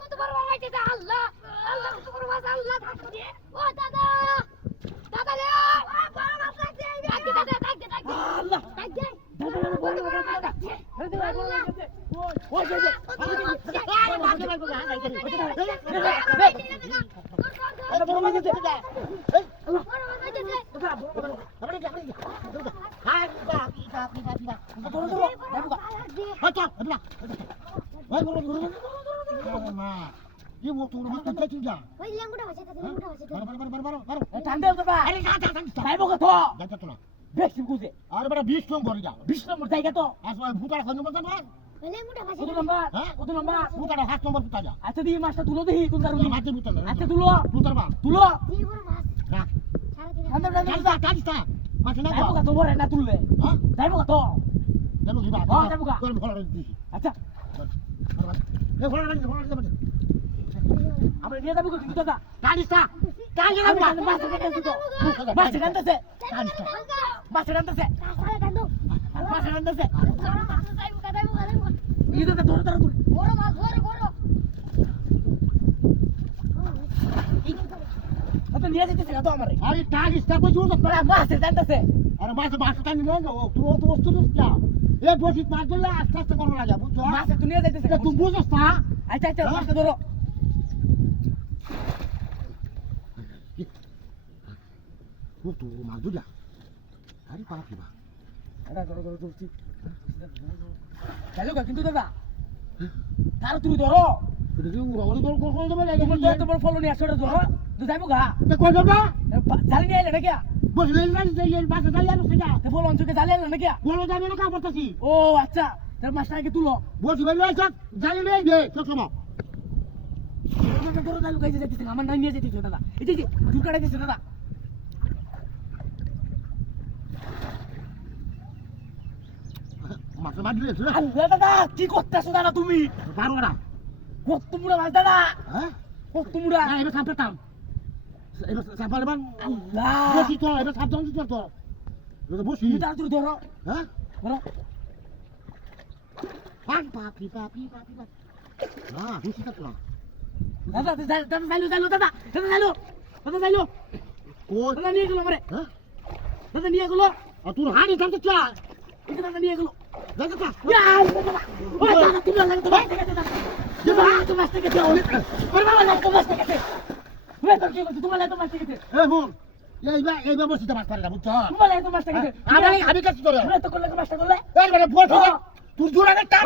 কত বড় মাইতে আল্লাহ আল্লাহ কত বড় মাছ আল্লাহ ও দাদা দাদা রে বড় মাছ লাগছে দাদা দাদা আল্লাহ দাদা আচ্ছা দি মাছটা তুলো দেখি তুলতার আচ্ছা তুলো তুলো না তুললে যাইব কত আচ্ছা আমরা নিয়ে যাবো কিন্তু দাদা গাড়িটা বাসে টানতেছে ধরো ধরো বড় মাছ ধরে বড় আচ্ছা নিয়ে যেতেছে কত আমারে আরে টাগিসটা কই জুড়ো তোরা মাছ টানতেছে আরে মাছ টানি না ও তো বস্তু না এ বসি মাছ ধরলে আস্তে আস্তে করো না যা বুঝছো মাছ তুই নিয়ে যাইতেছে তুই বুঝছস না আচ্ছা আচ্ছা মাছ ধরো ও তো মাছ ধরা আরে পালা কি বা আরে ধরো ধরো ধরছি চলো কিন্তু দাদা তার তুই ধরো তুই ওরে ধরো কোন দেবে লাগে তো বড় ফলো নিয়ে আসো ধরো তুই যাইবো গা তে কই যাবা জালি নিয়ে আইলে নাকি বসলেন না যে বাসা জালি আনো সেটা তে বলো অঞ্চকে জালি আনো নাকি বলো যাবে না কা করতেছি ও আচ্ছা তার মাছটাকে তুলো বসি ভাই লয় থাক জালি নিয়ে দে চকমা ধরো জালু গাইতে যাইতেছে আমার নাই নিয়ে যাইতেছে দাদা এই যে জুর কাটাইতেছে দাদা মাছ মারলে আল্লাহ দাদা কি করতেছো দাদা তুমি পারো না কত মুড়া মাছ দাদা হ্যাঁ কত মুড়া না এবার সাপটাম এবার সাপালবান আল্লাহ বসি তো এবার সাপ দন দিতে তো এবার বসি দাদা তুই ধরো হ্যাঁ ধরো পাপি না বসি তো দাদা দাদা যাইলো দাদা কই দাদা নিয়ে গেল আমারে হ্যাঁ দাদা নিয়ে গেল আর তুই হাড়ি টানতে চা এটা দাদা নিয়ে গেল দাদা ইয়া ও দাদা তুমি লাগে তো দাদা মাছ থেকে দাও আরে বাবা না তো মাছ থেকে ওই তো কি বলছিস তোমার লাগে তো মাছ থেকে এ বোন এইবা বসিতে মাছ পারে না বুঝছো তোমার লাগে তো মাছ থেকে আমি কাছে ধরে তো করলে মাছটা করলে এই মানে বল তুই জোরে টাকা